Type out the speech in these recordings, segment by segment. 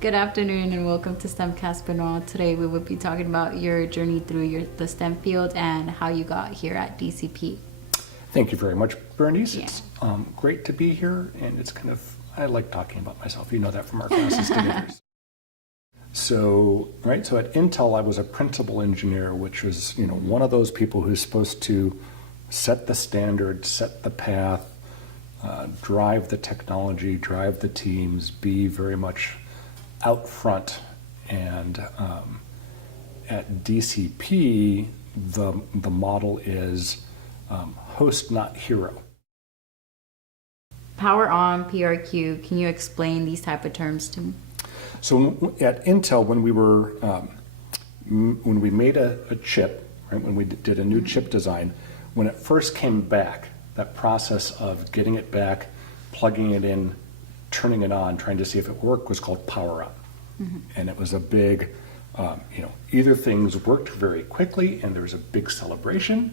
Good afternoon and welcome to STEMCast, Benoit. Today we will be talking about your journey through the STEM field and how you got here at DCP. Thank you very much, Bernice. Yeah. It's great to be here, and it's I like talking about myself. You know that from our classes together. So at Intel, I was a principal engineer, which was, one of those people who's supposed to set the standard, set the path, drive the technology, drive the teams, be very much out front. And at DCP, the model is host, not hero. Power on, PRQ, can you explain these type of terms to me? So at Intel, when we made a chip, right, when we did a new chip design, when it first came back, that process of getting it back, plugging it in, turning it on, trying to see if it worked was called power up. And it was a big, either things worked very quickly and there was a big celebration,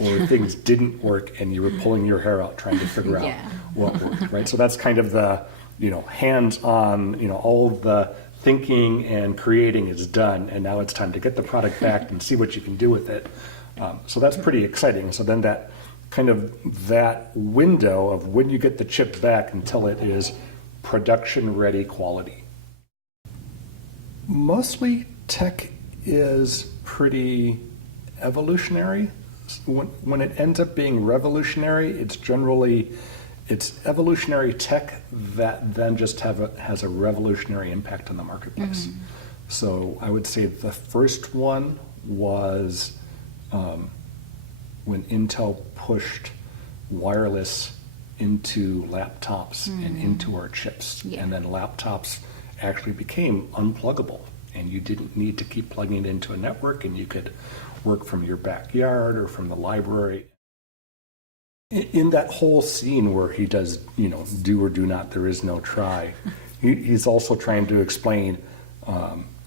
or things didn't work and you were pulling your hair out trying to figure out what worked, right? So that's kind of the, hands-on, all the thinking and creating is done, and now it's time to get the product back and see what you can do with it. So that's pretty exciting. So then that window of when you get the chip back until it is production-ready quality. Mostly tech is pretty evolutionary. When it ends up being revolutionary, it's evolutionary tech that then just has a revolutionary impact on the marketplace. So I would say the first one was when Intel pushed wireless into laptops and into our chips. And then laptops actually became unpluggable, and you didn't need to keep plugging it into a network, and you could work from your backyard or from the library. In that whole scene where he does, do or do not, there is no try, he's also trying to explain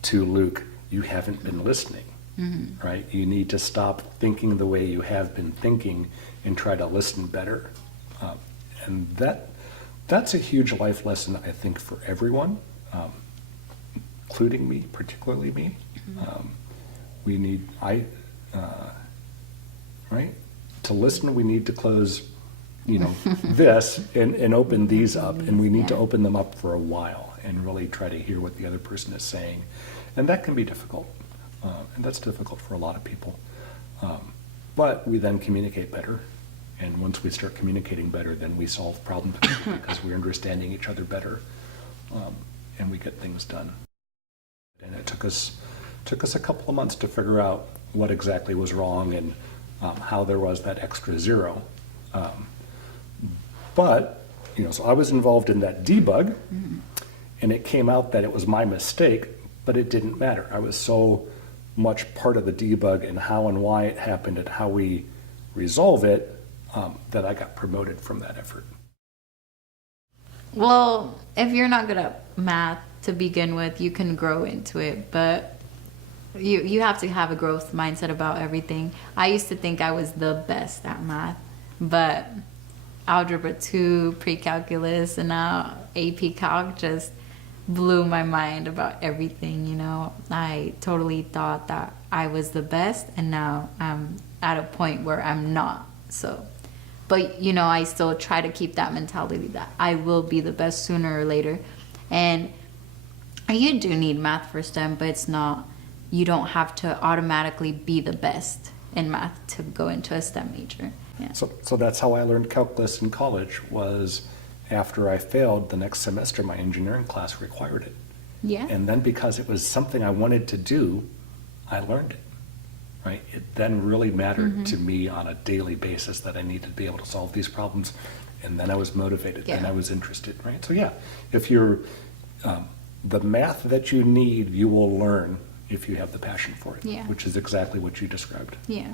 to Luke, you haven't been listening, right? You need to stop thinking the way you have been thinking and try to listen better. And that's a huge life lesson, I think, for everyone, including me, particularly me. Right? To listen, we need to close, this and open these up, and we need to open them up for a while and really try to hear what the other person is saying. And that can be difficult, and that's difficult for a lot of people. But we then communicate better, and once we start communicating better, then we solve problems because we're understanding each other better, and we get things done. And it took us a couple of months to figure out what exactly was wrong and how there was that extra zero. But, so I was involved in that debug, and it came out that it was my mistake, but it didn't matter. I was so much part of the debug and how and why it happened and how we resolve it that I got promoted from that effort. Well, if you're not good at math to begin with, you can grow into it, but you have to have a growth mindset about everything. I used to think I was the best at math, but Algebra 2, Pre-Calculus, and now AP Calc just blew my mind about everything, I totally thought that I was the best, and now I'm at a point where I'm not. So, but I still try to keep that mentality that I will be the best sooner or later. And you do need math for STEM, but it's not, you don't have to automatically be the best in math to go into a STEM major. Yeah. So that's how I learned calculus in college, was after I failed the next semester, my engineering class required it. Yeah. And then because it was something I wanted to do, I learned it, right? It then really mattered to me on a daily basis that I needed to be able to solve these problems. And then I was motivated and I was interested, right? So yeah, if you're, the math that you need, you will learn if you have the passion for it, which is exactly what you described. Yeah.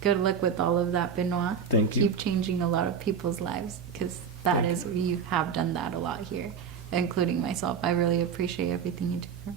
Good luck with all of that, Benoit. Thank you. Keep changing a lot of people's lives, because you have done that a lot here, including myself. I really appreciate everything you do.